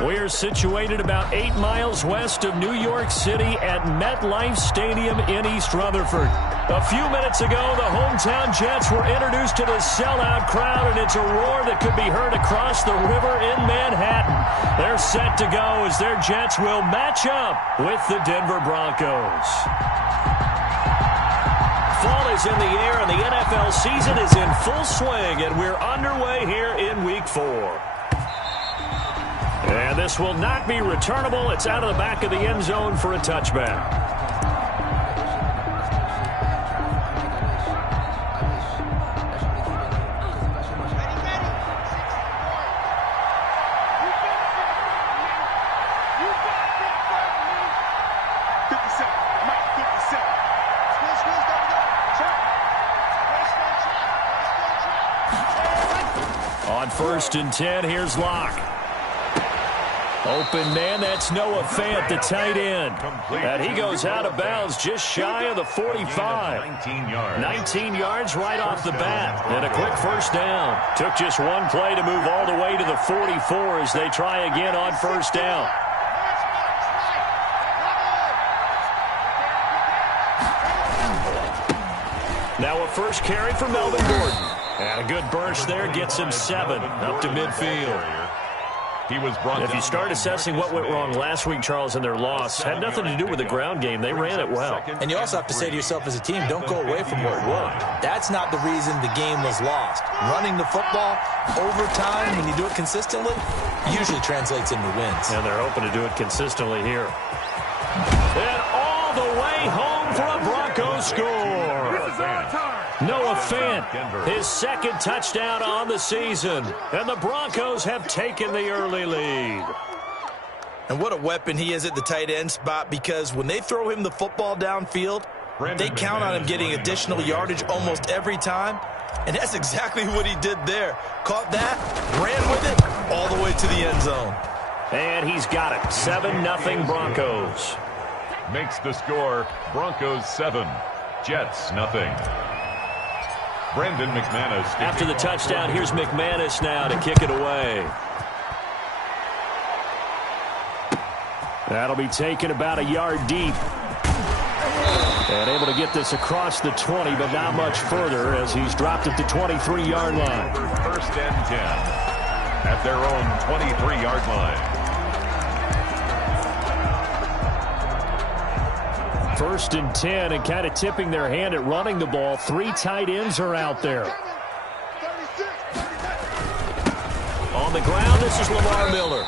We're situated about 8 miles west of New York City at MetLife Stadium in East Rutherford. A few minutes ago, the hometown Jets were introduced to the sellout crowd, and it's a roar that could be heard across the river in Manhattan. They're set to go as their Jets will match up with the Denver Broncos. Fall is in the air, and the NFL season is in full swing, and we're underway here in Week 4. And this will not be returnable. It's out of the back of the end zone for a touchback. On 1st and 10, here's Locke. Open man, that's Noah Fant, the tight end. And he goes out of bounds just shy of the 45. 19 yards right off the bat. And a quick first down. Took just one play to move all the way to the 44 as they try again on first down. Now a first carry for Melvin Gordon. And a good burst there gets him 7 up to midfield. If you start assessing what went wrong last week, Charles, in their loss, had nothing to do with the ground game. They ran it well. And you also have to say to yourself as a team, don't go away from what worked. That's not the reason the game was lost. Running the football over time, when you do it consistently, usually translates into wins. And they're hoping to do it consistently here. And all the way home for a Broncos score. Noah Fant, his second touchdown on the season. And the Broncos have taken the early lead. And what a weapon he is at the tight end spot, because when they throw him the football downfield, they count on him getting additional yardage almost every time. And that's exactly what he did there. Caught that, ran with it, all the way to the end zone. And he's got it. 7-0 Broncos. Makes the score Broncos 7, Jets 0. Brandon McManus. After the touchdown, here's McManus now to kick it away. That'll be taken about a yard deep. And able to get this across the 20, but not much further as he's dropped at the 23-yard line. 1st and 10 at their own 23-yard line. 1st and 10, and kind of tipping their hand at running the ball. 3 tight ends are out there. On the ground, this is Lamar Miller.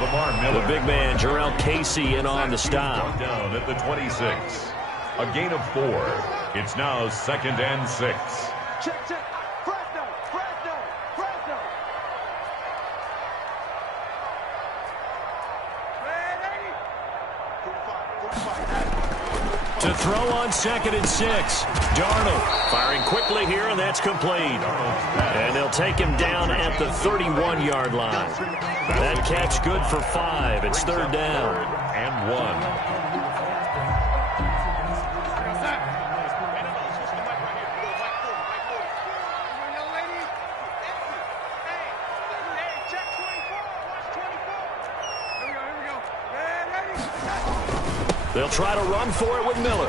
The big man, Jarrell Casey, in on the stop. Down at the 26. A gain of 4. It's now 2nd and 6. Check. Fresno. To throw on 2nd and 6. Darnold firing quickly here, and that's complete. And they'll take him down at the 31-yard line. That catch good for 5. It's 3rd down. And 1. They'll try to run for it with Miller.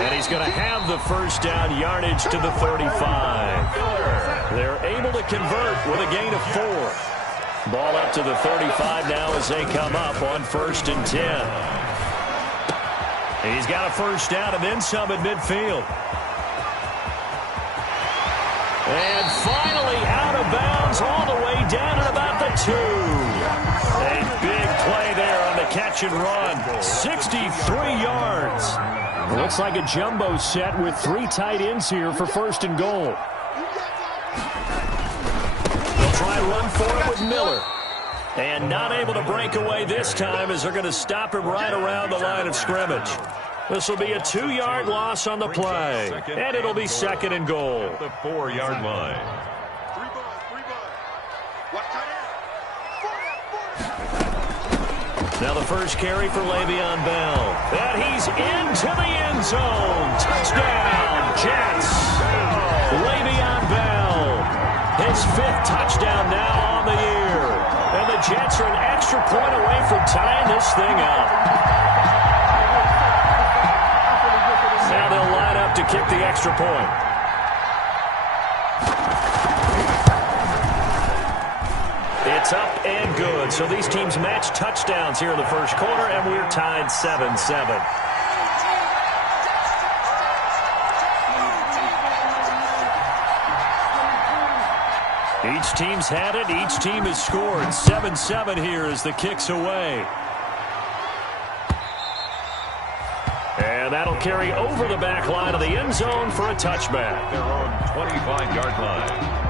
And he's going to have the first down, yardage to the 35. They're able to convert with a gain of 4. Ball up to the 35 now as they come up on 1st and 10. He's got a first down and then some at midfield. And finally out of bounds all the way down at about the 2. A big play there on the catch and run. 63 yards. It looks like a jumbo set with 3 tight ends here for 1st and goal. They'll try to run for it with Miller. And not able to break away this time as they're going to stop him right around the line of scrimmage. This will be a 2-yard loss on the play. And it'll be 2nd and goal. At the 4-yard line. Now the first carry for Le'Veon Bell. And he's into the end zone. Touchdown, Jets. Le'Veon Bell. His 5th touchdown now on the year. Jets are an extra point away from tying this thing up. Now they'll line up to kick the extra point. It's up and good. So these teams match touchdowns here in the first quarter, and we're tied 7-7. Each team's had it. Each team has scored. 7-7 here as the kick's away. And that'll carry over the back line of the end zone for a touchback. Their own 25-yard line.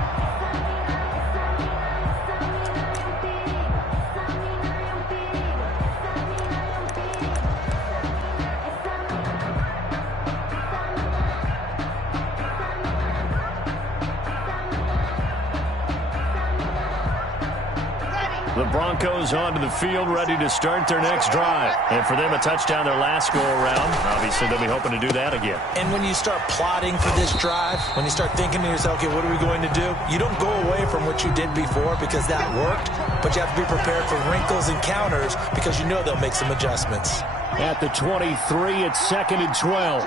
The Broncos onto the field, ready to start their next drive. And for them, a touchdown their last go-around. Obviously, they'll be hoping to do that again. And when you start plotting for this drive, when you start thinking to yourself, okay, what are we going to do? You don't go away from what you did before because that worked, but you have to be prepared for wrinkles and counters because you know they'll make some adjustments. At the 23, it's 2nd and 12.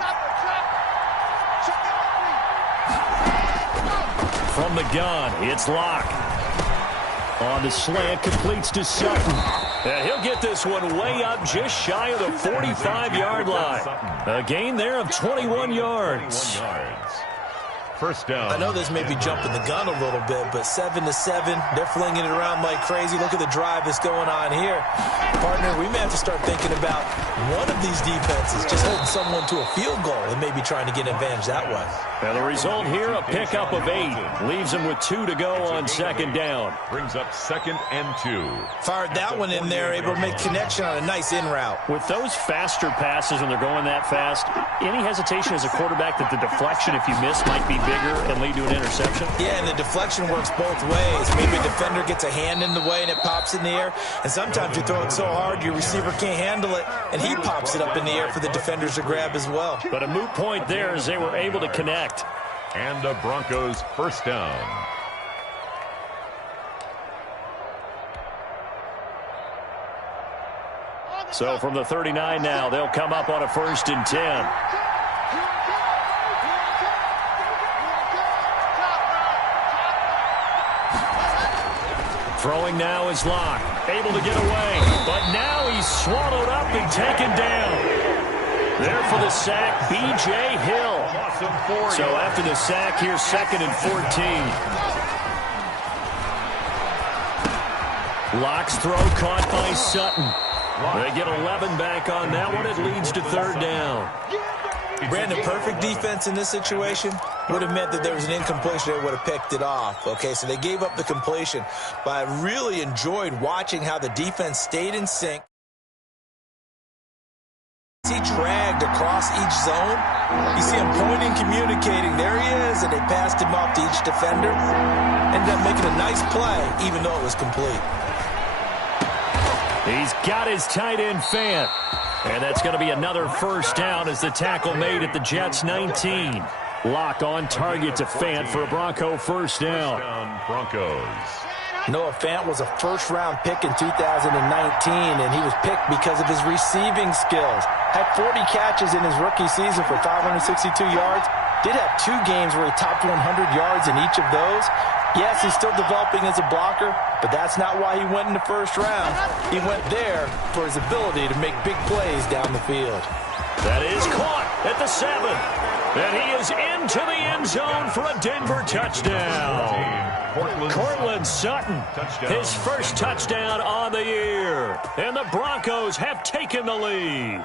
From the gun, it's Locke. On the slant, completes to Sutton. And he'll get this one way up just shy of the 45-yard line. A gain there of 21 yards. First down. I know this may be jumping the gun a little bit, but 7-7, they're flinging it around like crazy. Look at the drive that's going on here. Partner, we may have to start thinking about one of these defenses just holding someone to a field goal and maybe trying to get an advantage that way. And the result here, a pickup of 8. Leaves them with 2 to go on 2nd down. Brings up 2nd and 2. Fired that one in there, able to make connection on a nice in route. With those faster passes when they're going that fast, any hesitation as a quarterback that the deflection, if you miss, might be bigger and lead to an interception? Yeah, and the deflection works both ways. Maybe a defender gets a hand in the way and it pops in the air. And sometimes you throw it so hard your receiver can't handle it, and he pops it up in the air for the defenders to grab as well. But a moot point there as they were able to connect. And the Broncos first down. So from the 39 now, they'll come up on a 1st and 10. Throwing now is Locke. Able to get away. But now he's swallowed up and taken down. There for the sack, B.J. Hill. So after the sack, here's 2nd and 14. Locke's throw caught by Sutton. They get 11 back on that one. It leads to 3rd down. Brandon, perfect defense in this situation would have meant that there was an incompletion. They would have picked it off. Okay, so they gave up the completion. But I really enjoyed watching how the defense stayed in sync. He dragged across each zone. You see him pointing, communicating. There he is, and they passed him off to each defender. Ended up making a nice play, even though it was complete. He's got his tight end Fant. And that's going to be another 1st down as the tackle made at the Jets 19. Locked on target to Fant for a Bronco 1st down. Broncos. Noah Fant was a 1st-round pick in 2019, and he was picked because of his receiving skills. Had 40 catches in his rookie season for 562 yards. Did have 2 games where he topped 100 yards in each of those. Yes, he's still developing as a blocker, but that's not why he went in the 1st round. He went there for his ability to make big plays down the field. That is caught at the 7. And he is into the end zone for a Denver touchdown. Cortland Sutton, his 1st touchdown on the year. And the Broncos have taken the lead.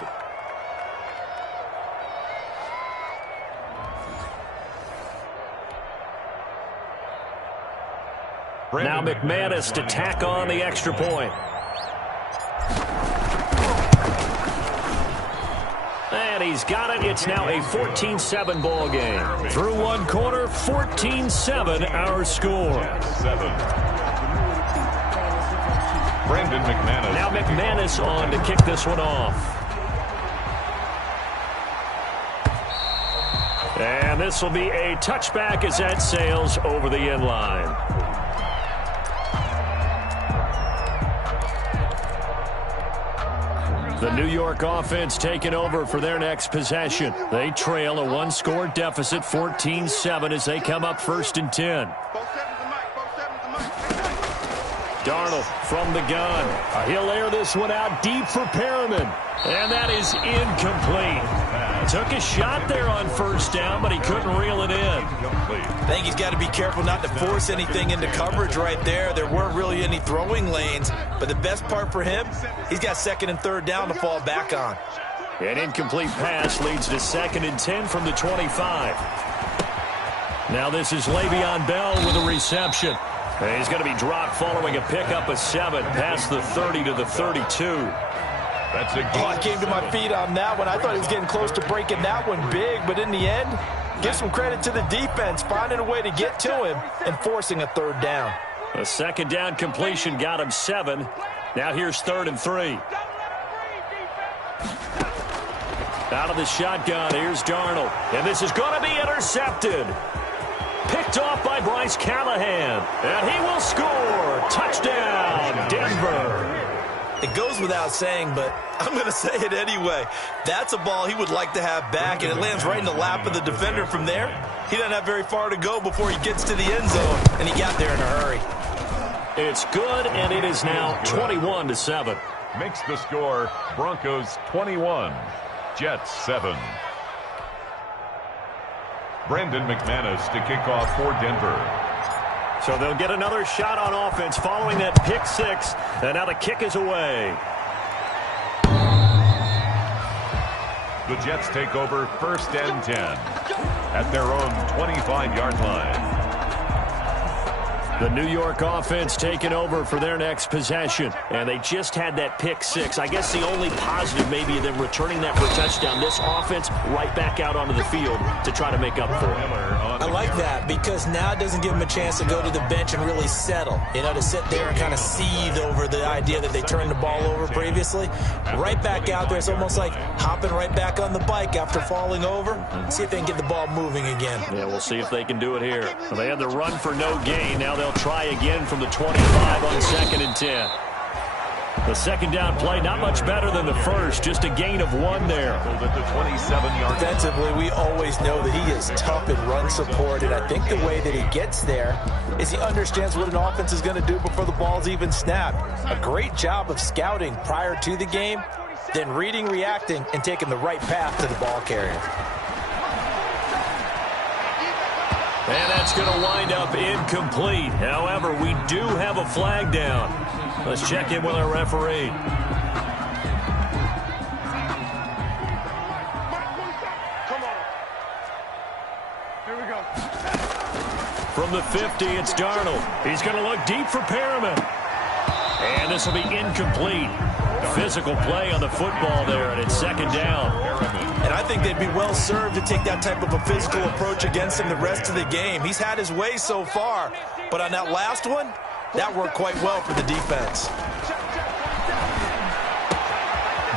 Now McManus to tack on the extra point. And he's got it. It's now a 14-7 ball game. Through one quarter, 14-7 our score. Brandon McManus. Now McManus on to kick this one off. And this will be a touchback as that sails over the end line. The New York offense taking over for their next possession. They trail a one-score deficit, 14-7, as they come up 1st and 10. Darnold from the gun. He'll air this one out deep for Perriman. And that is incomplete. Took a shot there on 1st down, but he couldn't reel it in. I think he's got to be careful not to force anything into coverage right there. There weren't really any throwing lanes, but the best part for him, he's got 2nd and 3rd down to fall back on. An incomplete pass leads to 2nd and 10 from the 25. Now this is Le'Veon Bell with a reception. And he's going to be dropped following a pickup of 7 past the 30 to the 32. That's a I came to my feet on that one. I thought he was getting close to breaking that one big, but in the end, give some credit to the defense, finding a way to get to him and forcing a 3rd down. A 2nd down completion got him 7. Now here's 3rd and 3. Out of the shotgun, here's Darnold. And this is going to be intercepted. Picked off by Bryce Callahan. And he will score. Touchdown, Denver. It goes without saying, but I'm going to say it anyway. That's a ball he would like to have back, and it lands right in the lap of the defender from there. He doesn't have very far to go before he gets to the end zone, and he got there in a hurry. It's good, and it is now 21-7. Makes the score Broncos 21, Jets 7. Brandon McManus to kick off for Denver. So they'll get another shot on offense following that pick 6. And now the kick is away. The Jets take over 1st and 10 at their own 25-yard line. The New York offense taking over for their next possession. And they just had that pick 6. I guess the only positive maybe them returning that for a touchdown. This offense right back out onto the field to try to make up for it. I like that because now it doesn't give them a chance to go to the bench and really settle. You know, to sit there and kind of seethe over the idea that they turned the ball over previously. Right back out there. It's almost like hopping right back on the bike after falling over. See if they can get the ball moving again. Yeah, we'll see if they can do it here. Well, they had the run for no gain. Now they'll try again from the 25 on 2nd and 10. The 2nd down play, not much better than the first, just a gain of 1 there. Defensively, we always know that he is tough in run support, and I think the way that he gets there is he understands what an offense is going to do before the ball's even snapped. A great job of scouting prior to the game, then reading, reacting, and taking the right path to the ball carrier. And that's going to wind up incomplete. However, we do have a flag down. Let's check in with our referee. Come on. Here we go. From the 50, it's Darnold. He's going to look deep for Perriman. And this will be incomplete. Physical play on the football there, and it's 2nd down. And I think they'd be well served to take that type of a physical approach against him the rest of the game. He's had his way so far, but on that last one, that worked quite well for the defense.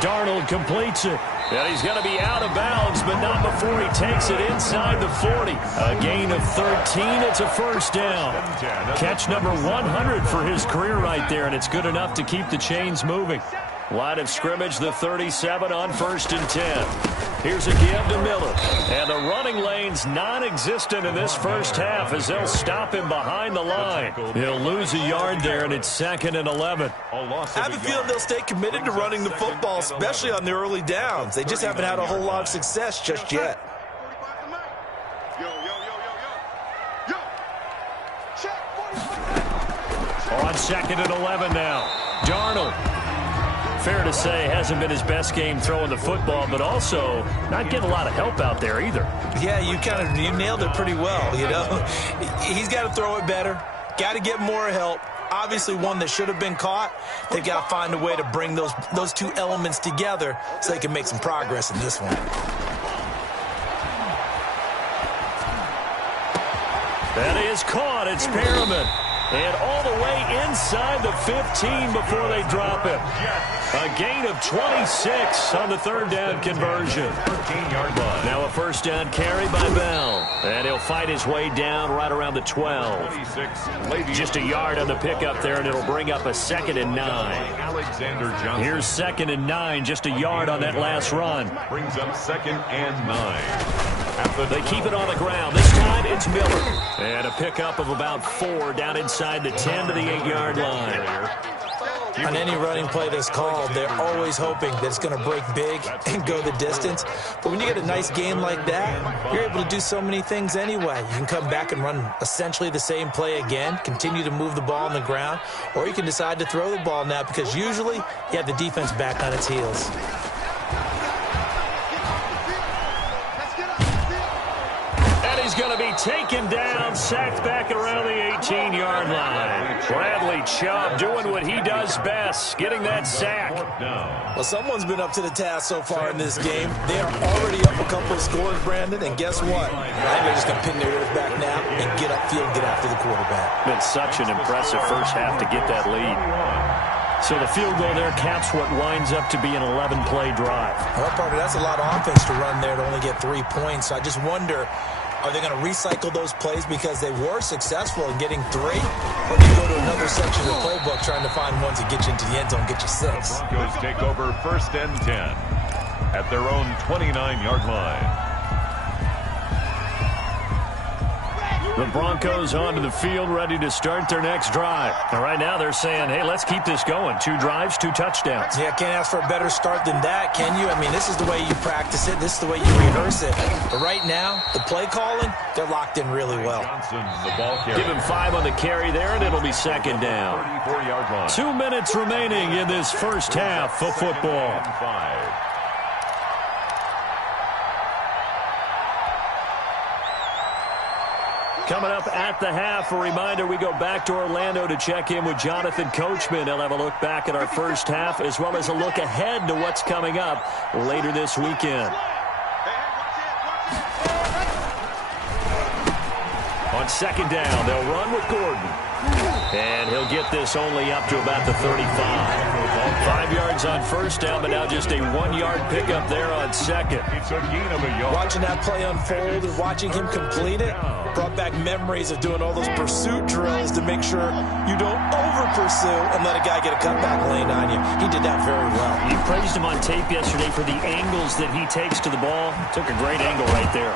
Darnold completes it. And he's going to be out of bounds, but not before he takes it inside the 40. A gain of 13. It's a 1st down. Catch number 100 for his career right there, and it's good enough to keep the chains moving. Line of scrimmage, the 37 on 1st and 10. Here's a give to Miller. And the running lane's non-existent in this first half as they'll stop him behind the line. He'll lose a yard there, and it's 2nd and 11. I have a feeling they'll stay committed to running the football, especially on the early downs. They just haven't had a whole lot of success just yet. On 2nd and 11 now. Darnold. Fair to say, hasn't been his best game throwing the football, but also not getting a lot of help out there either. Yeah, you nailed it pretty well, you know. He's got to throw it better, got to get more help. Obviously one that should have been caught. They've got to find a way to bring those two elements together so they can make some progress in this one. That is caught. It's Perriman. And all the way inside the 15 before they drop him. A gain of 26 on the third down conversion. 13-yard line. Now a first down carry by Bell. And he'll fight his way down right around the 12. 26, Just a yard on the pickup there, and it'll bring up a 2nd and 9. Alexander Johnson. Here's 2nd and 9, just a yard on that last run. Brings up 2nd and 9. They keep it on the ground. This time it's Miller. And a pickup of about 4 down inside the 10 to the 8-yard line. On any running play that's called, they're always hoping that it's going to break big and go the distance. But when you get a nice game like that, you're able to do so many things anyway. You can come back and run essentially the same play again, continue to move the ball on the ground, or you can decide to throw the ball now because usually you have the defense back on its heels. He's going to be taken down, sacked back around the 18-yard line. Bradley Chubb doing what he does best, getting that sack. Well, someone's been up to the task so far in this game. They are already up a couple of scores, Brandon, and guess what? I think they're just going to pin their ears back now and get upfield, get after the quarterback. Been such an impressive first half to get that lead. So the field goal there caps what winds up to be an 11-play drive. Well, partner, that's a lot of offense to run there to only get 3 points. So I just wonder, are they going to recycle those plays because they were successful in getting 3? Or do you go to another section of the playbook trying to find ones that get you into the end zone, get you 6? The Broncos take over 1st and 10 at their own 29-yard line. The Broncos onto the field, ready to start their next drive. And right now they're saying, hey, let's keep this going. 2 drives, 2 touchdowns. Yeah, can't ask for a better start than that, can you? I mean, this is the way you practice it. This is the way you rehearse it. But right now, the play calling, they're locked in really well. Johnson, the ball carrier. Give him 5 on the carry there, and it'll be 2nd down. 34-yard line. 2 minutes remaining in this first half of football. 5. Coming up at the half, a reminder, we go back to Orlando to check in with Jonathan Coachman. He'll have a look back at our first half as well as a look ahead to what's coming up later this weekend. On 2nd down, they'll run with Gordon. And he'll get this only up to about the 35. 5 yards on first down, but now just a 1-yard pickup there on 2nd. It's a gain of a yard. Watching that play unfold and watching him complete it brought back memories of doing all those pursuit drills to make sure you don't over-pursue and let a guy get a cutback lane on you. He did that very well. You praised him on tape yesterday for the angles that he takes to the ball. Took a great angle right there.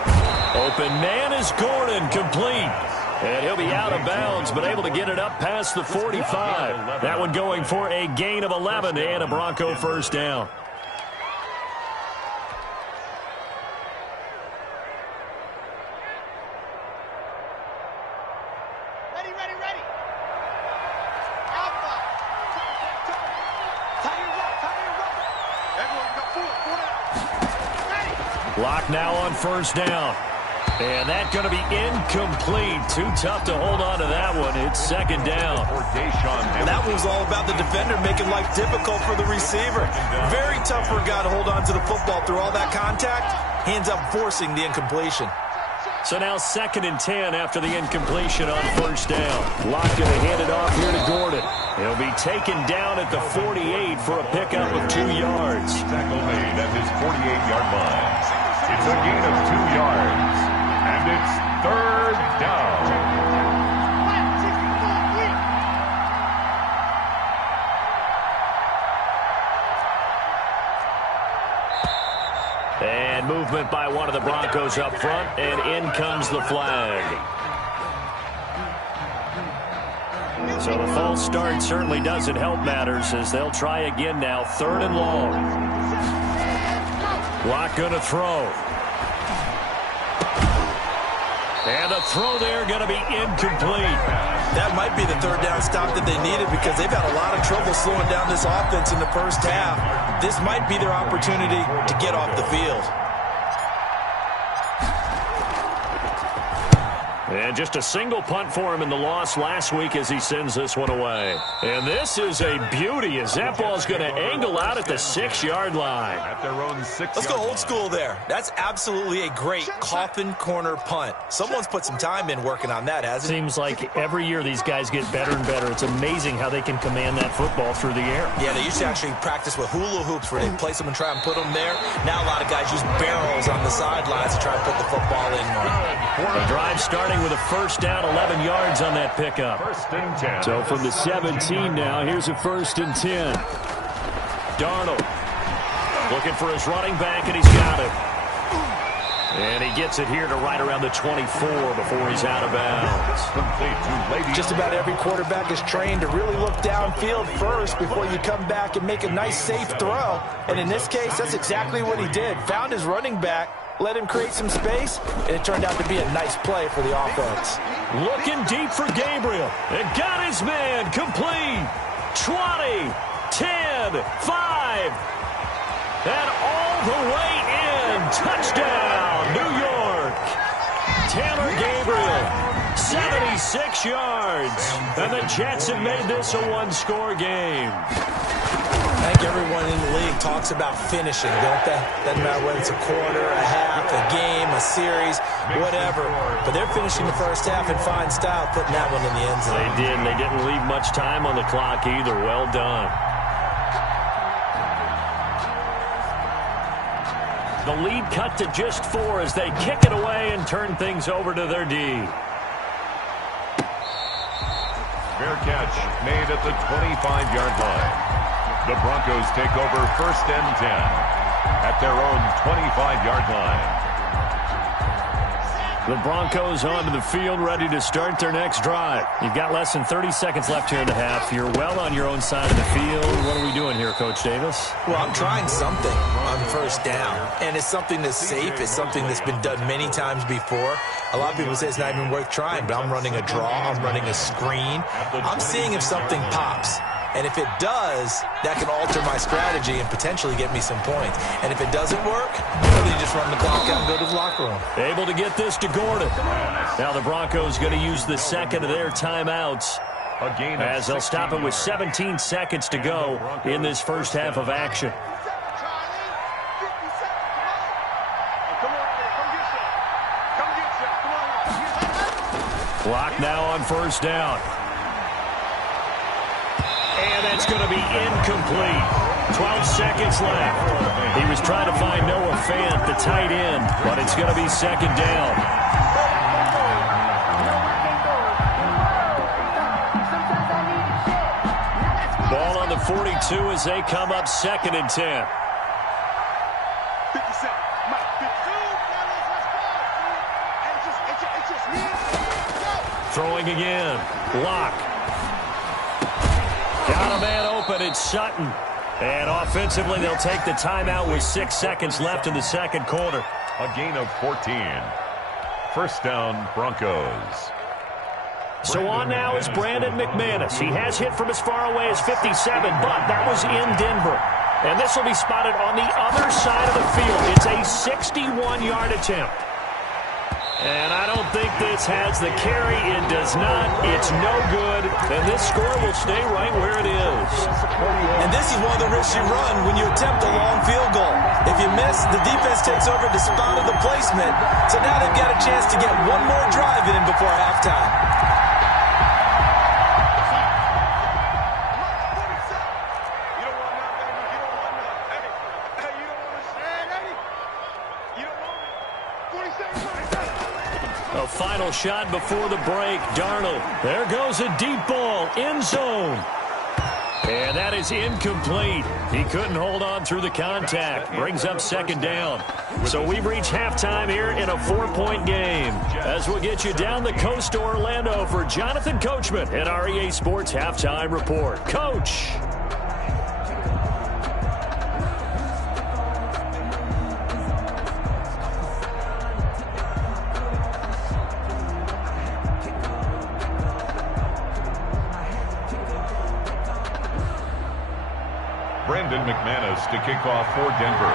Open man is Gordon, complete. And he'll be out of bounds, but able to get it up past the 45. That one going for a gain of 11 and a Bronco first down. Ready, ready, ready. Alpha. Tie your rope. Everyone got 4 down. Ready. Lock now on first down. And that's going to be incomplete. Too tough to hold on to that one. It's 2nd down. That was all about the defender making life difficult for the receiver. Very tough for a guy to hold on to the football through all that contact. He ends up forcing the incompletion. So now 2nd and 10 after the incompletion on first down. Locke going to hand it off here to Gordon. He'll be taken down at the 48 for a pickup of 2 yards. Tackle made at his 48-yard line. It's a gain of 2 yards. And it's 3rd down. And movement by one of the Broncos up front, and in comes the flag. So the false start certainly doesn't help matters as they'll try again now. 3rd and long. Locke going to throw. And a throw there going to be incomplete. That might be the 3rd down stop that they needed because they've had a lot of trouble slowing down this offense in the first half. This might be their opportunity to get off the field. And just a single punt for him in the loss last week as he sends this one away. And this is a beauty as that ball's going to angle out at the 6-yard line. At their own 6-yard Let's go old line. school there. That's absolutely a great coffin corner punt. Someone's put some time in working on that, hasn't it? Seems like every year these guys get better and better. It's amazing how they can command that football through the air. Yeah, they used to actually practice with hula hoops where they place them and try and put them there. Now a lot of guys use barrels on the sidelines to try and put the football in more. The drive starting with a first down, 11 yards on that pickup. First and 10. So from the 17 now, here's a first and 10. Darnold looking for his running back, and he's got it. And he gets it here to right around the 24 before he's out of bounds. Just about every quarterback is trained to really look downfield first before you come back and make a nice, safe throw. And in this case, that's exactly what he did. Found his running back, let him create some space, and it turned out to be a nice play for the offense. Looking deep for Gabriel. And got his man complete. 20, 10, 5. And all the way in. Touchdown, New York. Taylor Gabriel, 76 yards. And the Jets have made this a one-score game. I think everyone in the league talks about finishing, don't they? Doesn't matter whether it's a quarter, a half, a game, a series, whatever. But they're finishing the first half in fine style, putting that one in the end zone. They did, and they didn't leave much time on the clock either. Well done. The lead cut to just 4 as they kick it away and turn things over to their D. Fair catch made at the 25-yard line. The Broncos take over first and 10 at their own 25-yard line. The Broncos onto the field, ready to start their next drive. You've got less than 30 seconds left here in the half. You're well on your own side of the field. What are we doing here, Coach Davis? Well, I'm trying something on first down, and it's something that's safe. It's something that's been done many times before. A lot of people say it's not even worth trying, but I'm running a draw. I'm running a screen. I'm seeing if something pops. And if it does, that can alter my strategy and potentially get me some points. And if it doesn't work, really just run the clock out and go to the locker room. Able to get this to Gordon. Now the Broncos going to use the second of their timeouts as they'll stop it with 17 seconds to go in this first half of action. Clock now on first down. And that's going to be incomplete. 12 seconds left. He was trying to find Noah Fant, the tight end, but it's going to be second down. Ball on the 42 as they come up second and 10. Throwing again. Lock. Got a man open. It's Sutton. And offensively, they'll take the timeout with 6 seconds left in the second quarter. A gain of 14. First down, Broncos. So on now is Brandon McManus. He has hit from as far away as 57, but that was in Denver. And this will be spotted on the other side of the field. It's a 61-yard attempt. And I don't think this has the carry. It does not. It's no good. And this score will stay right where it is. And this is one of the risks you run when you attempt a long field goal. If you miss, the defense takes over the spot of the placement. So now they've got a chance to get one more drive in before halftime. A final shot before the break. Darnold. There goes a deep ball. End zone. And that is incomplete. He couldn't hold on through the contact. Brings up second down. So we've reached halftime here in a 4-point game. As we'll get you down the coast to Orlando for Jonathan Coachman at our EA Sports Halftime Report. Coach. Brandon McManus to kick off for Denver.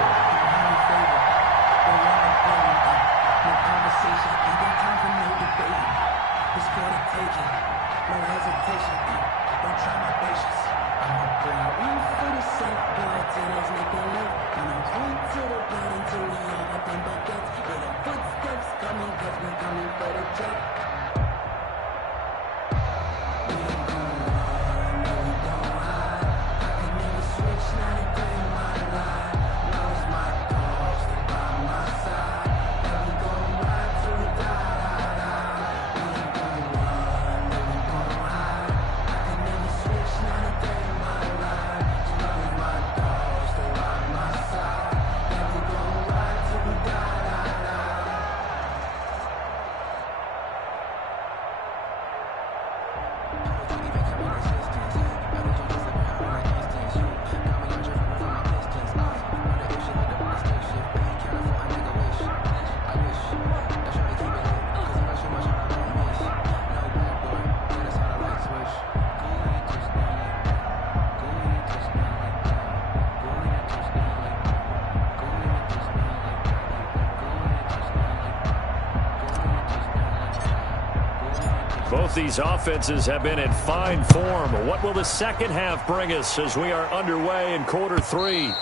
Both these offenses have been in fine form. What will the second half bring us as we are underway in quarter 3?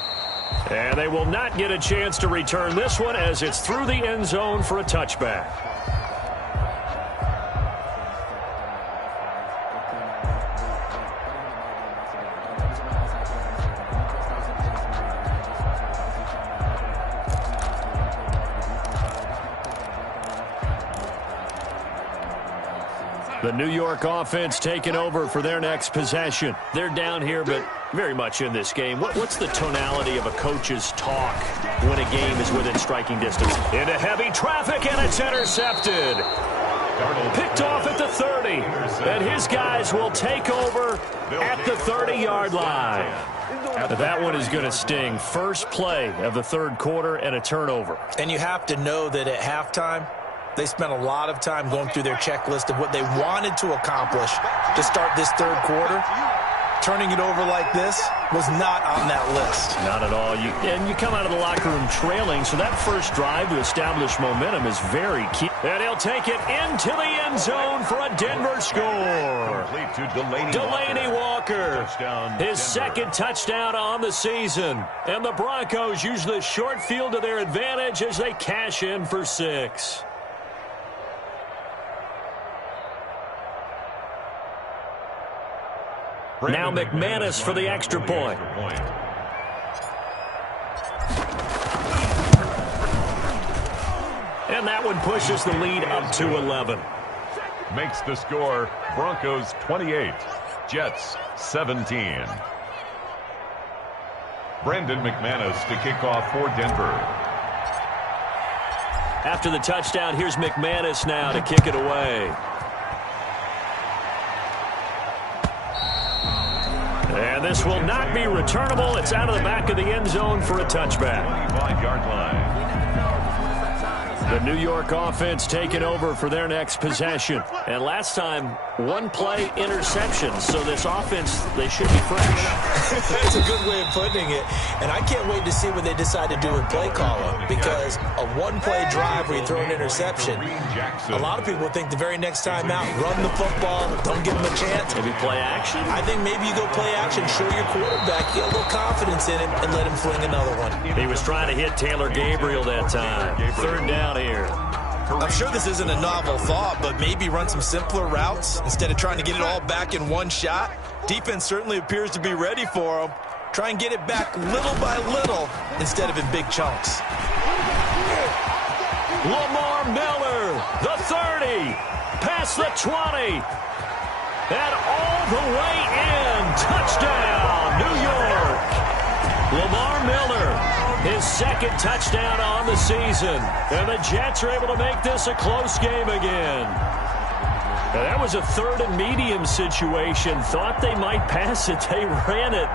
And they will not get a chance to return this one as it's through the end zone for a touchback. The New York offense taking over for their next possession. They're down here, but very much in this game. What's the tonality of a coach's talk when a game is within striking distance? Into heavy traffic, and it's intercepted. Picked off at the 30. And his guys will take over at the 30-yard line. That one is going to sting. First play of the third quarter and a turnover. And you have to know that at halftime, they spent a lot of time going through their checklist of what they wanted to accomplish to start this third quarter. Turning it over like this was not on that list. Not at all. And you come out of the locker room trailing, so that first drive to establish momentum is very key. And he'll take it into the end zone for a Denver score. Delaney Walker, his second touchdown on the season. And the Broncos use the short field to their advantage as they cash in for 6. Now McManus for the extra point. And that one pushes the lead up to 11. Makes the score Broncos 28, Jets 17. Brandon McManus to kick off for Denver. After the touchdown, here's McManus now to kick it away. And this will not be returnable. It's out of the back of the end zone for a touchback. 25-yard line. The New York offense taking over for their next possession. And last time, one-play interception. So this offense, they should be fresh. That's a good way of putting it. And I can't wait to see what they decide to do with play calling. Because a one-play drive where you throw an interception, a lot of people think the very next time out, run the football, don't give them a chance. Maybe play action? I think maybe you go play action, show your quarterback, get a little confidence in him, and let him fling another one. He was trying to hit Taylor Gabriel that time. Third down here. I'm sure this isn't a novel thought, but maybe run some simpler routes instead of trying to get it all back in one shot. Defense certainly appears to be ready for him. Try and get it back little by little instead of in big chunks. Lamar Miller, the 30, past the 20, and all the way in. Touchdown, New York. Lamar Miller, his second touchdown on the season. And the Jets are able to make this a close game again. Now, that was a third and medium situation. Thought they might pass it. They ran it,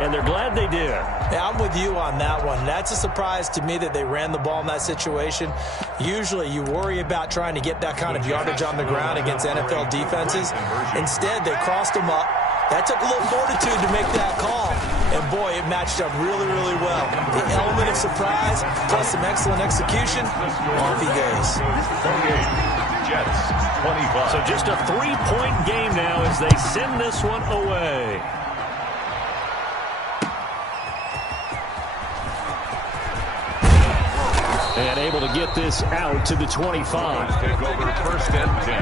and they're glad they did. Yeah, I'm with you on that one. That's a surprise to me that they ran the ball in that situation. Usually you worry about trying to get that kind of yardage on the ground against NFL defenses. Instead, they crossed them up. That took a little fortitude to make that call. And, boy, it matched up really, really well. The element of surprise plus some excellent execution, off he goes. 28, Jets 25. So just a 3-point game now as they send this one away. And able to get this out to the 25. Take over first and 10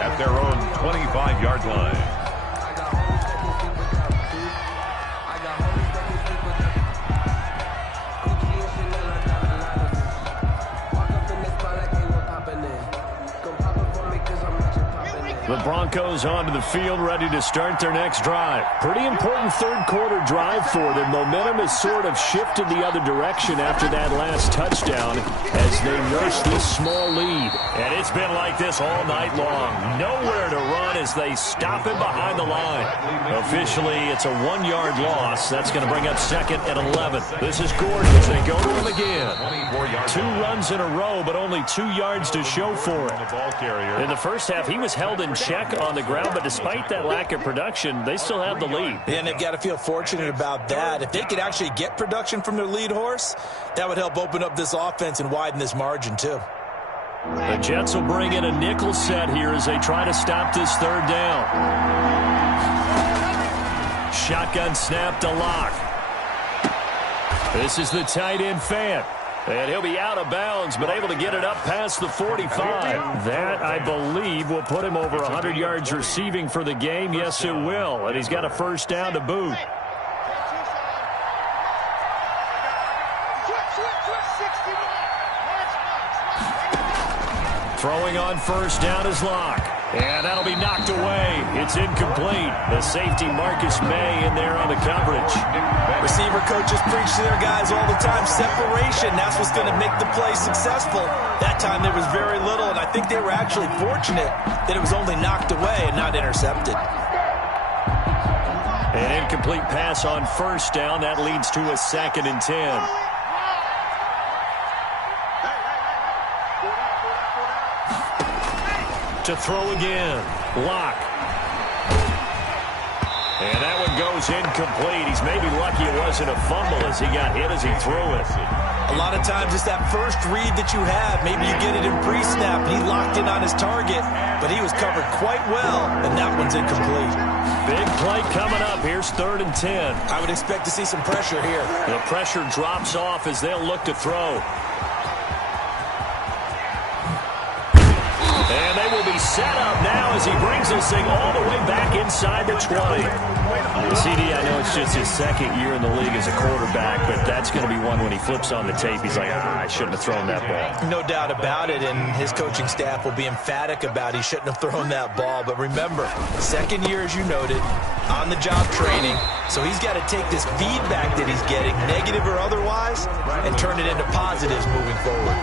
at their own 25-yard line. The Broncos onto the field, ready to start their next drive. Pretty important third quarter drive for them. Momentum has sort of shifted the other direction after that last touchdown as they nurse this small lead. And it's been like this all night long. Nowhere to run as they stop him behind the line. Officially, it's a 1-yard loss. That's going to bring up second and 11. This is Gordon as they go to him again. 2 runs in a row, but only 2 yards to show for it. In the first half, he was held in check on the ground, but despite that lack of production, they still have the lead. And they've got to feel fortunate about that. If they could actually get production from their lead horse, that would help open up this offense and widen this margin too. The Jets will bring in a nickel set here as they try to stop this third down. Shotgun snap to Locke. This is the tight end Fant. And he'll be out of bounds, but able to get it up past the 45. That, I believe, will put him over 100 yards receiving for the game. Yes, it will. And he's got a first down to boot. Throwing on first down is Locke. And that'll be knocked away. It's incomplete. The safety Marcus May in there on the coverage. Receiver coaches preach to their guys all the time. Separation, that's what's going to make the play successful. That time there was very little, and I think they were actually fortunate that it was only knocked away and not intercepted. An incomplete pass on first down. That leads to a 2nd and 10. To throw again. Locke. And that one goes incomplete. He's maybe lucky it wasn't a fumble as he got hit as he threw it. A lot of times it's that first read that you have. Maybe you get it in pre-snap, and he locked in on his target, but he was covered quite well, and that one's incomplete. Big play coming up. Here's 3rd and 10. I would expect to see some pressure here. The pressure drops off as they'll look to throw. And they will be set up now as he brings this thing all the way back inside the 20. CD, I know it's just his 2nd year in the league as a quarterback, but that's going to be one when he flips on the tape. He's like, I shouldn't have thrown that ball. No doubt about it, and his coaching staff will be emphatic about he shouldn't have thrown that ball. But remember, 2nd year, as you noted, on-the-job training. So he's got to take this feedback that he's getting, negative or otherwise, and turn it into positives moving forward.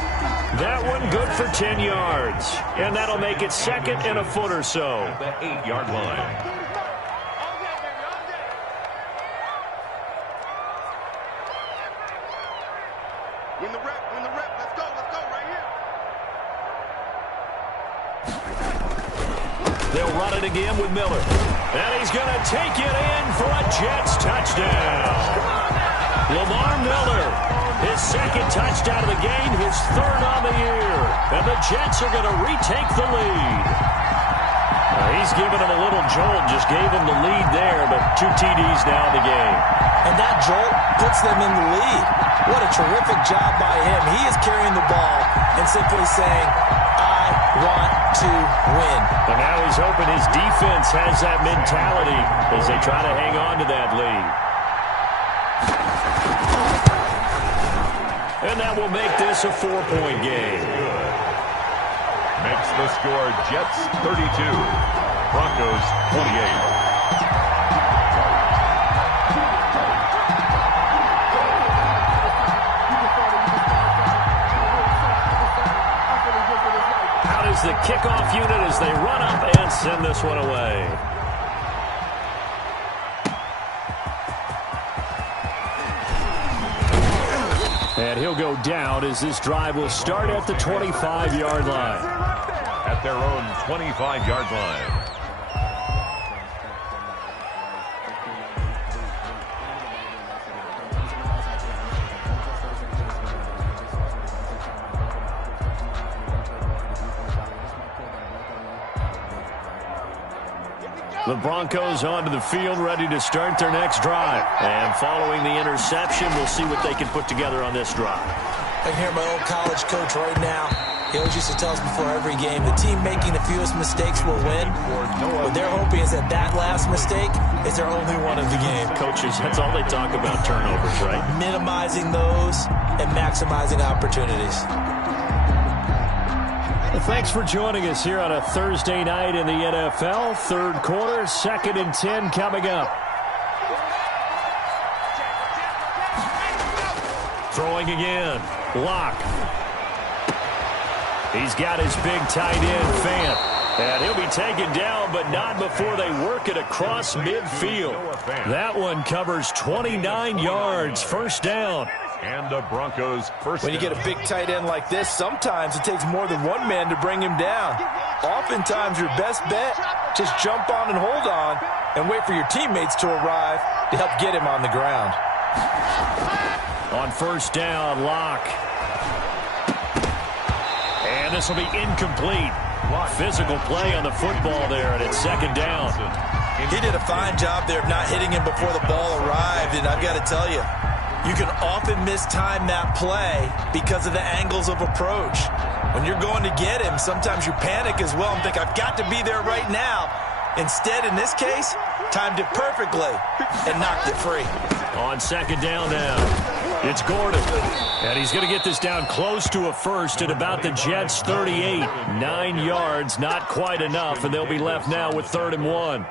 That one good for 10 yards. And that'll make it 2nd and a foot or so. The 8-yard line. Win the rep, let's go right here. They'll run it again with Miller. And he's going to take it in for a Jets touchdown. Lamar Miller, his 2nd touchdown of the game, his 3rd on the year. And the Jets are going to retake the lead. He's giving him a little jolt, just gave him the lead there, but 2 TDs now in the game. And that jolt puts them in the lead. What a terrific job by him. He is carrying the ball and simply saying, I want to win. And now he's hoping his defense has that mentality as they try to hang on to that lead. And that will make this a 4-point game. Makes the score Jets 32, Broncos 28. The kickoff unit as they run up and send this one away. And he'll go down as this drive will start at the 25-yard line. At their own 25-yard line. The Broncos onto the field, ready to start their next drive. And following the interception, we'll see what they can put together on this drive. I can hear my old college coach right now. He always used to tell us before every game, the team making the fewest mistakes will win. What they're hoping is that last mistake is their only one of the game. Coaches, that's all they talk about, turnovers, right? Minimizing those and maximizing opportunities. Thanks for joining us here on a Thursday night in the NFL. 3rd quarter, 2nd and 10 coming up. Throwing again. Locke. He's got his big tight end, Fant. And he'll be taken down, but not before they work it across midfield. That one covers 29 yards. First down. And the Broncos first When you get a big tight end like this, sometimes it takes more than one man to bring him down. Oftentimes your best bet, just jump on and hold on and wait for your teammates to arrive to help get him on the ground. On first down, Locke. And And this will be incomplete. Physical play on the football there, and it's second down. He did a fine job there of not hitting him before the ball arrived, and I've got to tell you, you can often mistime that play because of the angles of approach. When you're going to get him, sometimes you panic as well and think, I've got to be there right now. Instead, in this case, timed it perfectly and knocked it free. On second down now, it's Gordon. And he's going to get this down close to a first at about the Jets' 38. 9 yards, not quite enough, and they'll be left now with 3rd and 1.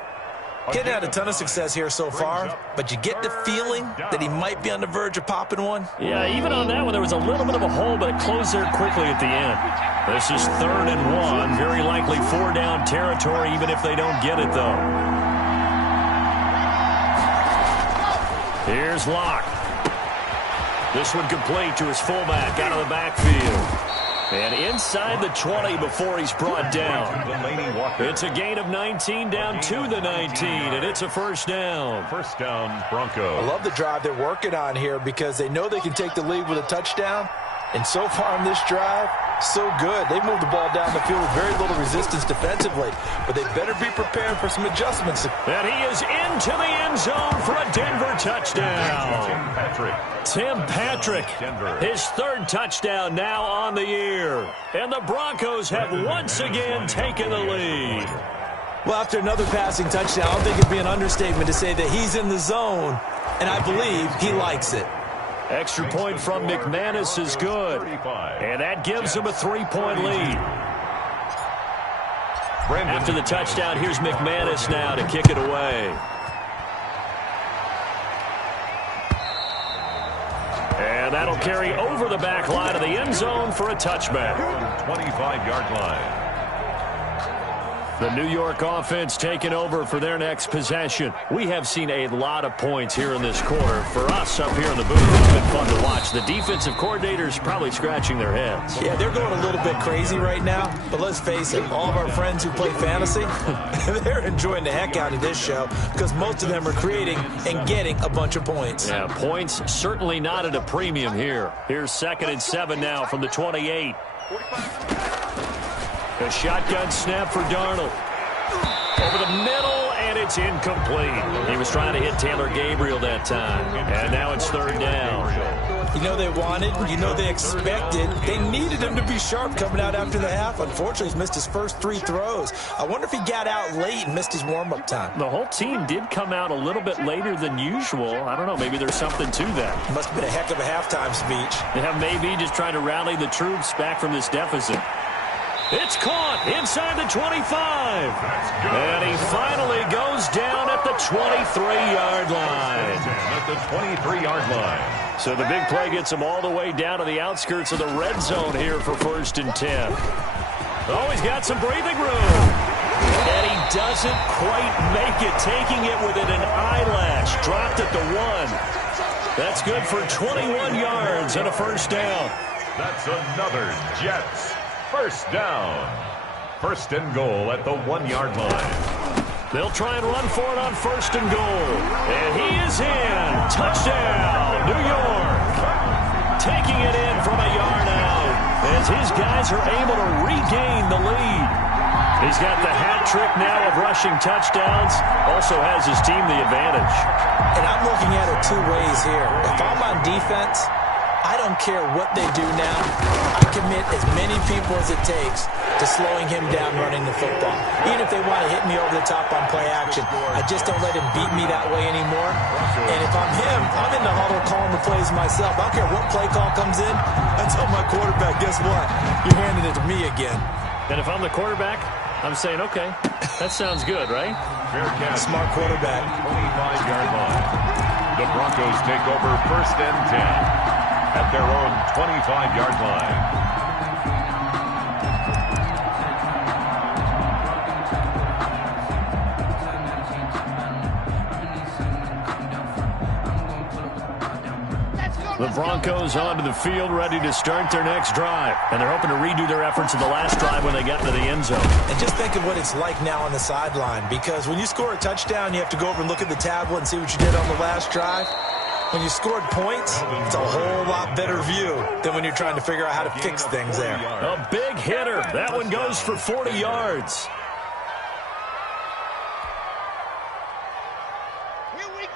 Getting had a ton of success here so far, but you get the feeling that he might be on the verge of popping one. Yeah, even on that one, there was a little bit of a hole, but it closed there quickly at the end. This is 3rd and 1, very likely 4-down territory, even if they don't get it, though. Here's Locke. This one complete to his fullback out of the backfield. And inside the 20 before he's brought down. It's a gain of 19 down to the 19, and it's a first down. First down, Broncos. I love the drive they're working on here because they know they can take the lead with a touchdown. And so far on this drive, so good. They moved the ball down the field with very little resistance defensively. But they better be prepared for some adjustments. And he is into the end zone for a Denver touchdown. Tim Patrick, his 3rd touchdown now on the year. And the Broncos have once again taken the lead. Well, after another passing touchdown, I don't think it'd be an understatement to say that he's in the zone. And I believe he likes it. Extra point from McManus is good. And that gives him a 3-point lead. After the touchdown, here's McManus now to kick it away. And that'll carry over the back line of the end zone for a touchback. 25-yard line. The New York offense taking over for their next possession. We have seen a lot of points here in this quarter. For us up here in the booth, it's been fun to watch. The defensive coordinators probably scratching their heads. Yeah, they're going a little bit crazy right now. But let's face it, all of our friends who play fantasy, they're enjoying the heck out of this show because most of them are creating and getting a bunch of points. Yeah, points certainly not at a premium here. Here's 2nd and 7 now from the 28. A shotgun snap for Darnold. Over the middle, and it's incomplete. He was trying to hit Taylor Gabriel that time. And now it's 3rd down. You know they wanted, you know they expected. They needed him to be sharp coming out after the half. Unfortunately, he's missed his first 3 throws. I wonder if he got out late and missed his warm-up time. The whole team did come out a little bit later than usual. I don't know, maybe there's something to that. Must have been a heck of a halftime speech. Yeah, maybe just trying to rally the troops back from this deficit. It's caught inside the 25. And he finally goes down at the 23-yard line. At the 23-yard line. So the big play gets him all the way down to the outskirts of the red zone here for 1st and 10. Oh, he's got some breathing room. And he doesn't quite make it, taking it within an eyelash. Dropped at the 1. That's good for 21 yards and a first down. That's another Jets. First down. 1st and goal at the 1-yard line. They'll try and run for it on 1st and goal. And he is in. Touchdown, New York. Taking it in from a yard out as his guys are able to regain the lead. He's got the hat trick now of rushing touchdowns. Also has his team the advantage. And I'm looking at it 2 ways here. If I'm on defense, I don't care what they do now. I commit as many people as it takes to slowing him down running the football. Even if they want to hit me over the top on play action, I just don't let him beat me that way anymore. And if I'm him, I'm in the huddle calling the plays myself. I don't care what play call comes in. I tell my quarterback, guess what? You're handing it to me again. And if I'm the quarterback, I'm saying, okay, that sounds good, right? Fair catch. Smart quarterback. 25-yard line. The Broncos take over 1st and 10. At their own 25-yard line. The Broncos onto the field, ready to start their next drive. And they're hoping to redo their efforts of the last drive when they got into the end zone. And just think of what it's like now on the sideline. Because when you score a touchdown, you have to go over and look at the tablet and see what you did on the last drive. When you scored points, it's a whole lot better view than when you're trying to figure out how to fix things there. A big hitter. That one goes for 40 yards.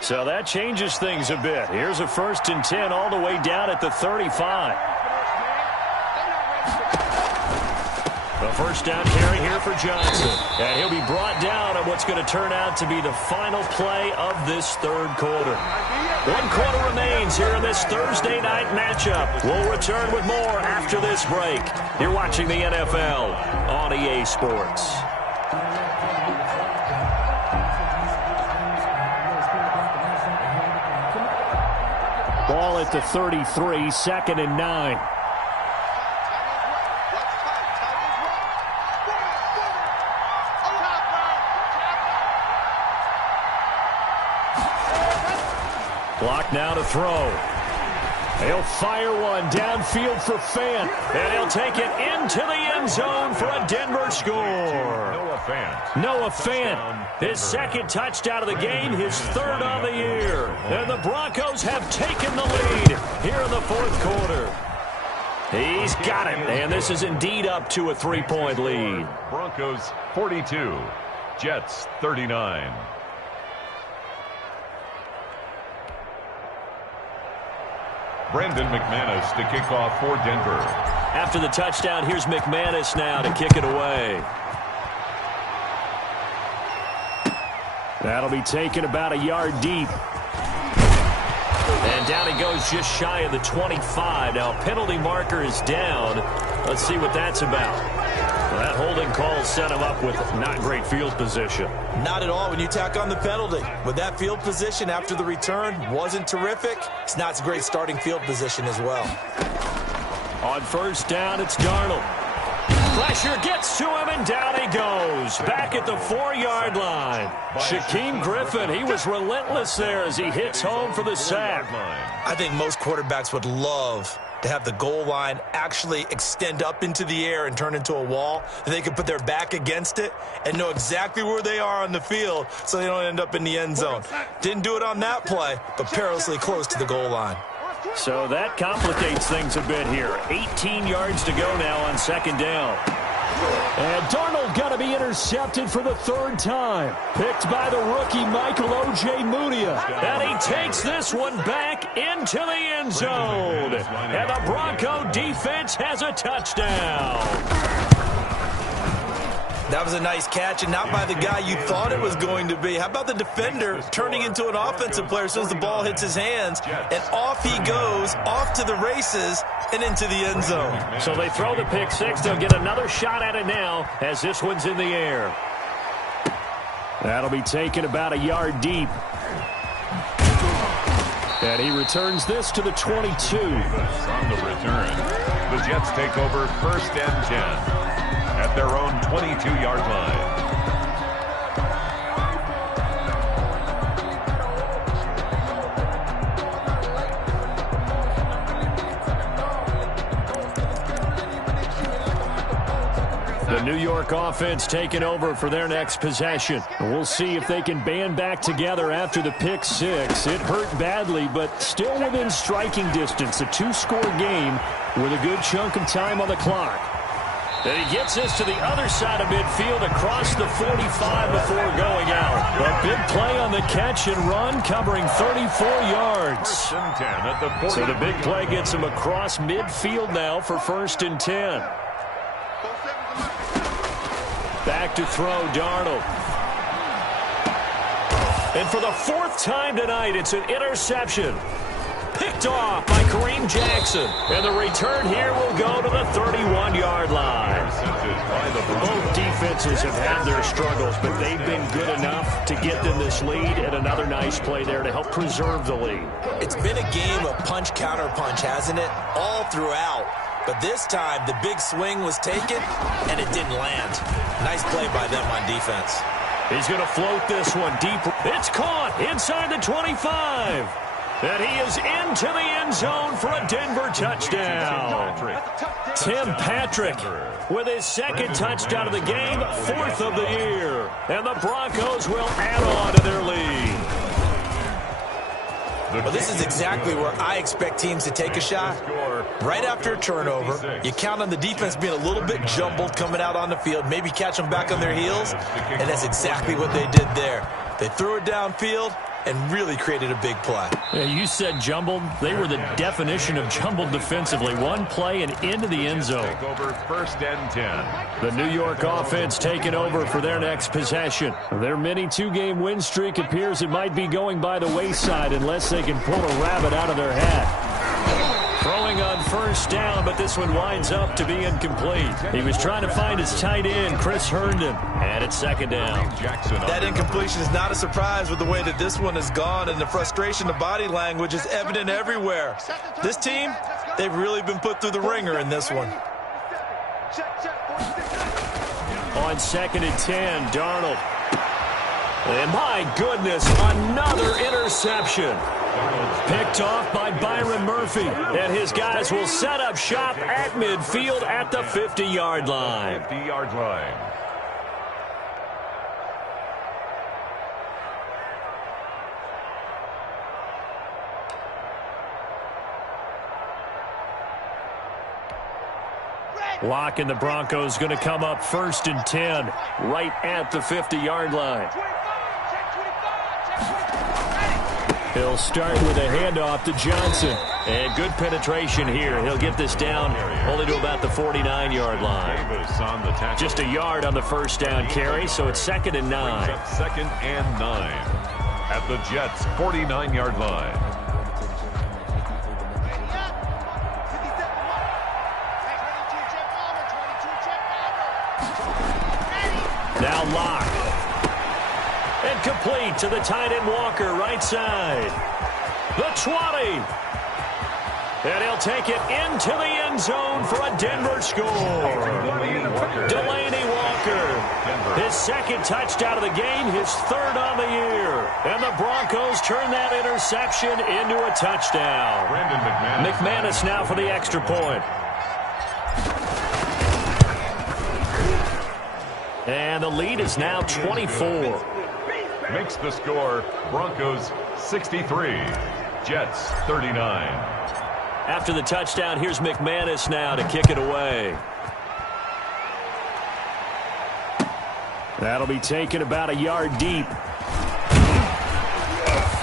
So that changes things a bit. Here's a 1st and 10 all the way down at the 35. A first down carry here for Johnson. And he'll be brought down on what's going to turn out to be the final play of this 3rd quarter. 1 quarter remains here in this Thursday night matchup. We'll return with more after this break. You're watching the NFL on EA Sports. Ball at the 33, 2nd and 9. Clock now to throw. He'll fire one downfield for Fant, and he'll take it into the end zone for a Denver score. Noah Fant, his 2nd touchdown of the game, his 3rd on the year. And the Broncos have taken the lead here in the 4th quarter. He's got it, and this is indeed up to a 3-point lead. Broncos 42, Jets 39. Brandon McManus to kick off for Denver. After the touchdown, here's McManus now to kick it away. That'll be taken about a yard deep. And down he goes just shy of the 25. Now, penalty marker is down. Let's see what that's about. Well, that holding call set him up with not great field position. Not at all when you tack on the penalty. With that field position after the return wasn't terrific. It's not a great starting field position as well. On 1st down, it's Darnold. Pressure gets to him, and down he goes. Back at the 4-yard line. Shaquem Griffin, he was relentless there as he hits home for the sack. I think most quarterbacks would love to have the goal line actually extend up into the air and turn into a wall, and they can put their back against it and know exactly where they are on the field so they don't end up in the end zone. Didn't do it on that play, but perilously close to the goal line. So that complicates things a bit here. 18 yards to go now on 2nd down. And Darnold got to be intercepted for the 3rd time. Picked by the rookie Michael O.J. Mudia. And he takes this one back into the end zone. And the Bronco defense has a touchdown. That was a nice catch, and not by the guy you thought it was going to be. How about the defender turning into an offensive player as soon as the ball hits his hands, and off he goes, off to the races, and into the end zone. So they throw the pick 6. They'll get another shot at it now as this one's in the air. That'll be taken about a yard deep. And he returns this to the 22. On the return, the Jets take over 1st and 10. At their own 22-yard line. The New York offense taking over for their next possession. We'll see if they can band back together after the pick 6. It hurt badly, but still within striking distance. A 2-score game with a good chunk of time on the clock. And he gets this to the other side of midfield across the 45 before going out. A big play on the catch and run, covering 34 yards. So the big play gets him across midfield now for 1st and 10. Back to throw, Darnold. And for the 4th time tonight, it's an interception. Picked off by Kareem Jackson. And the return here will go to the 31-yard line. Both defenses have had their struggles, but they've been good enough to get them this lead, and another nice play there to help preserve the lead. It's been a game of punch-counter-punch, hasn't it? All throughout. But this time, the big swing was taken, and it didn't land. Nice play by them on defense. He's going to float this one deep. It's caught inside the 25. And he is into the end zone for a Denver touchdown. Tim Patrick with his 2nd touchdown of the game, 4th of the year. And the Broncos will add on to their lead. Well, this is exactly where I expect teams to take a shot. Right after a turnover, you count on the defense being a little bit jumbled coming out on the field, maybe catch them back on their heels, and that's exactly what they did there. They threw it downfield and really created a big play. Yeah, you said jumbled. They were the definition of jumbled defensively. One play and into the end zone. Take over 1st and 10. The New York offense taking over for their next possession. Their mini two-game win streak appears it might be going by the wayside unless they can pull a rabbit out of their hat. Throwing on 1st down, but this one winds up to be incomplete. He was trying to find his tight end, Chris Herndon, and it's 2nd down. That incompletion is not a surprise with the way that this one has gone, and the frustration, the body language is evident everywhere. This team, they've really been put through the ringer in this one. On 2nd and 10, Darnold. And my goodness, another interception. Picked off by Byron Murphy. And his guys will set up shop at midfield at the 50-yard line. 50-yard line. Lock and the Broncos going to come up 1st and 10 right at the 50-yard line. He'll start with a handoff to Johnson. And good penetration here. He'll get this down only to about the 49-yard line. Just a yard on the 1st down carry, so it's 2nd and 9. 2nd and 9 at the Jets' 49-yard line. Now Locke. And complete to the tight end Walker, right side. The 20. And he'll take it into the end zone for a Denver score. Delaney Walker. His 2nd touchdown of the game, his 3rd on the year. And the Broncos turn that interception into a touchdown. McManus now for the extra point. And the lead is now 24. Makes the score Broncos 63, Jets 39. After the touchdown, here's McManus now to kick it away. That'll be taken about a yard deep.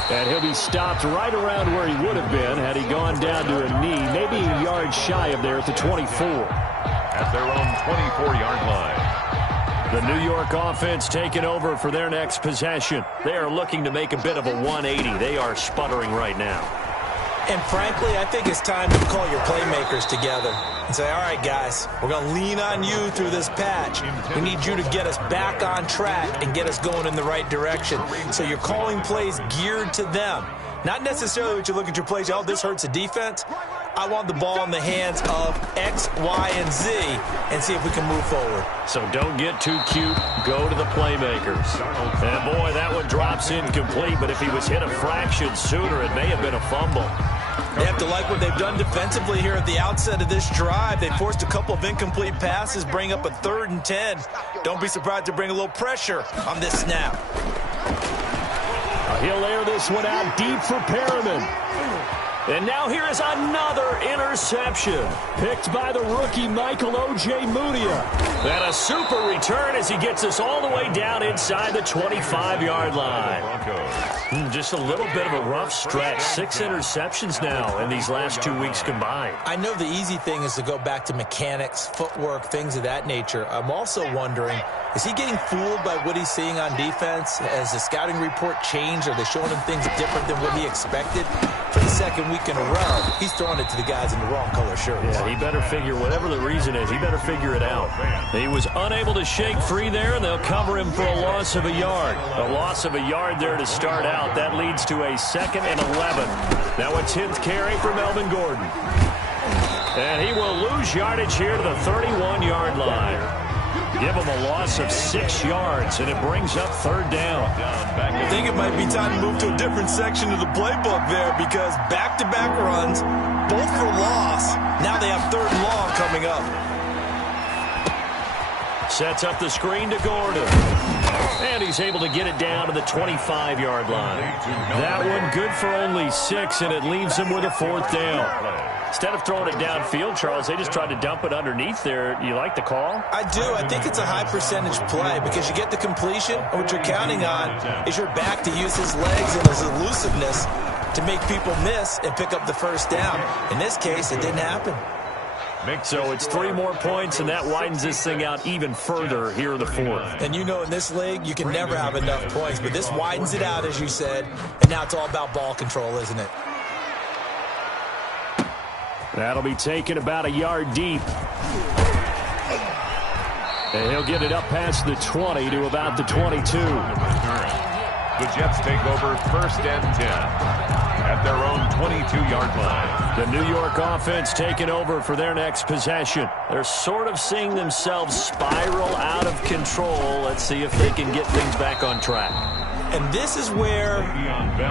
And he'll be stopped right around where he would have been had he gone down to a knee, maybe a yard shy of there at the 24. At their own 24-yard line. The New York offense taking over for their next possession. They are looking to make a bit of a 180. They are sputtering right now. And frankly, I think it's time to call your playmakers together and say, all right, guys, we're going to lean on you through this patch. We need you to get us back on track and get us going in the right direction. So you're calling plays geared to them. Not necessarily what you look at your plays, oh, this hurts the defense. I want the ball in the hands of X, Y, and Z and see if we can move forward. So don't get too cute. Go to the playmakers. And, boy, that one drops incomplete, but if he was hit a fraction sooner, it may have been a fumble. They have to like what they've done defensively here at the outset of this drive. They forced a couple of incomplete passes, bring up a 3rd and 10. Don't be surprised to bring a little pressure on this snap. He'll air this one out deep for Perriman. And now here is another interception. Picked by the rookie Michael O.J. Mudia. And a super return as he gets us all the way down inside the 25-yard line. Just a little bit of a rough stretch. 6 interceptions now in these last 2 weeks combined. I know the easy thing is to go back to mechanics, footwork, things of that nature. I'm also wondering, is he getting fooled by what he's seeing on defense? Has the scouting report changed? Are they showing him things different than what he expected? For the 2nd week in a row, he's throwing it to the guys in the wrong color shirts. Yeah, he better figure, whatever the reason is, he better figure it out. He was unable to shake free there, and they'll cover him for a loss of a yard. A loss of a yard there to start out. That leads to a 2nd and 11. Now a 10th carry for Melvin Gordon. And he will lose yardage here to the 31-yard line. Give him a loss of 6 yards, and it brings up 3rd down. I think it might be time to move to a different section of the playbook there because back-to-back runs, both for loss. Now they have 3rd and long coming up. Sets up the screen to Gordon. And he's able to get it down to the 25-yard line. That one good for only 6, and it leaves him with a 4th down. Instead of throwing it downfield, Charles, they just tried to dump it underneath there. You like the call? I do. I think it's a high percentage play because you get the completion. What you're counting on is your back to use his legs and his elusiveness to make people miss and pick up the 1st down. In this case, it didn't happen. So it's 3 more points, and that widens this thing out even further here in the 4th. And you know in this league, you can never have enough points, but this widens it out, as you said, and now it's all about ball control, isn't it? That'll be taken about a yard deep. And he'll get it up past the 20 to about the 22. The Jets take over 1st and 10 at their own 22-yard line. The New York offense taking over for their next possession. They're sort of seeing themselves spiral out of control. Let's see if they can get things back on track. And this is where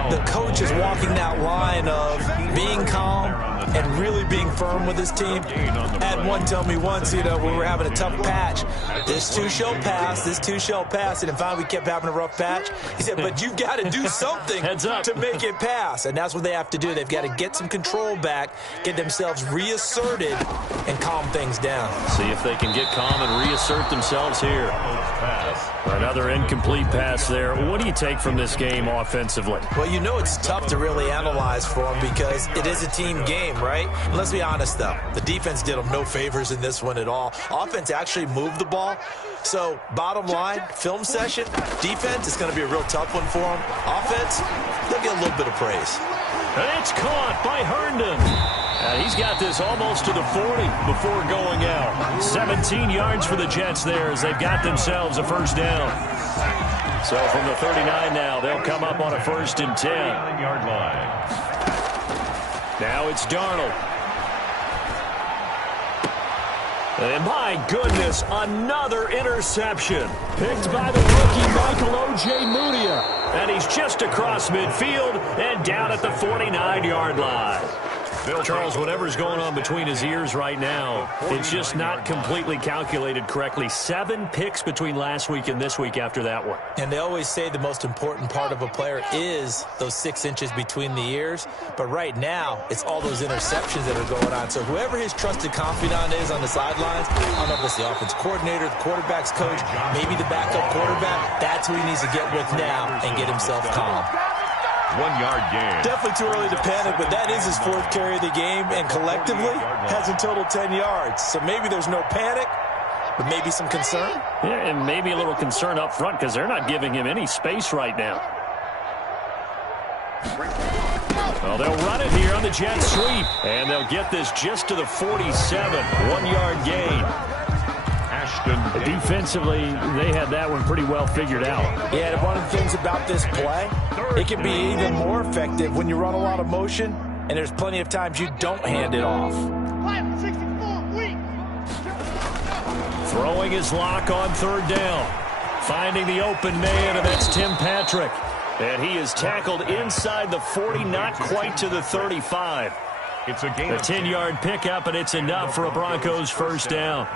the coach is walking that line of being calm and really being firm with his team. I had one tell me once, when we were having a tough patch, this too shall pass, this too shall pass. And finally we kept having a rough patch. He said, but you've got to do something to make it pass. And that's what they have to do. They've got to get some control back, get themselves reasserted, and calm things down. See if they can get calm and reassert themselves here. Another incomplete pass there. What do you take from this game offensively? Well, it's tough to really analyze for them because it is a team game, right? And let's be honest, though. The defense did them no favors in this one at all. Offense actually moved the ball. So, bottom line, film session, defense is going to be a real tough one for them. Offense, they'll get a little bit of praise. And it's caught by Herndon. He's got this almost to the 40 before going out. 17 yards for the Jets there as they've got themselves a 1st down. So from the 39 now, they'll come up on a 1st and 10. Yard line. Now it's Darnold. And my goodness, another interception. Picked by the rookie Michael O.J. Mudia. And he's just across midfield and down at the 49-yard line. Charles, whatever's going on between his ears right now, it's just not completely calculated correctly. 7 picks between last week and this week after that one. And they always say the most important part of a player is those 6 inches between the ears. But right now, it's all those interceptions that are going on. So whoever his trusted confidant is on the sidelines, I don't know if it's the offense coordinator, the quarterback's coach, maybe the backup quarterback, that's who he needs to get with now and get himself calm. 1-yard gain. Definitely too early to panic, but that is his 4th carry of the game, and collectively has in total 10 yards. So maybe there's no panic, but maybe some concern. Yeah, and maybe a little concern up front because they're not giving him any space right now. Well, they'll run it here on the jet sweep, and they'll get this just to the 47. 1-yard gain. Defensively, they had that one pretty well figured out. Yeah, and one of the things about this play, it can be even more effective when you run a lot of motion, and there's plenty of times you don't hand it off. Throwing his lock on 3rd down. Finding the open man, and that's Tim Patrick. And he is tackled inside the 40, not quite to the 35. It's a gain. A 10-yard pickup, and it's enough for a Broncos 1st down.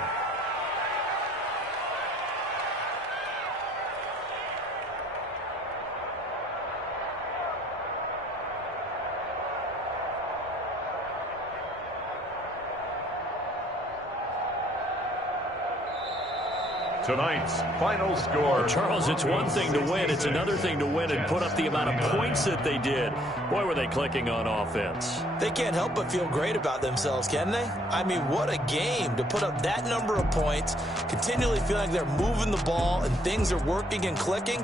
Tonight's final score. Charles, it's one thing to win. It's another thing to win and put up the amount of points that they did. Boy, were they clicking on offense. They can't help but feel great about themselves, can they? I mean, what a game to put up that number of points, continually feeling like they're moving the ball and things are working and clicking.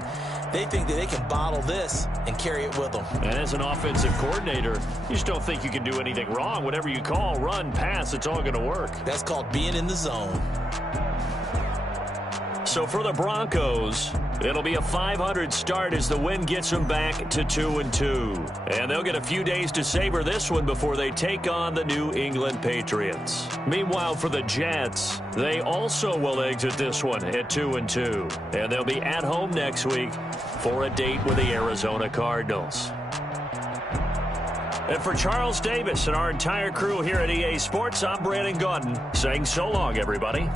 They think that they can bottle this and carry it with them. And as an offensive coordinator, you just don't think you can do anything wrong. Whatever you call, run, pass, it's all going to work. That's called being in the zone. So for the Broncos, it'll be a 500 start as the win gets them back to 2-2. And they'll get a few days to savor this one before they take on the New England Patriots. Meanwhile, for the Jets, they also will exit this one at 2-2. And they'll be at home next week for a date with the Arizona Cardinals. And for Charles Davis and our entire crew here at EA Sports, I'm Brandon Gaudin saying so long, everybody.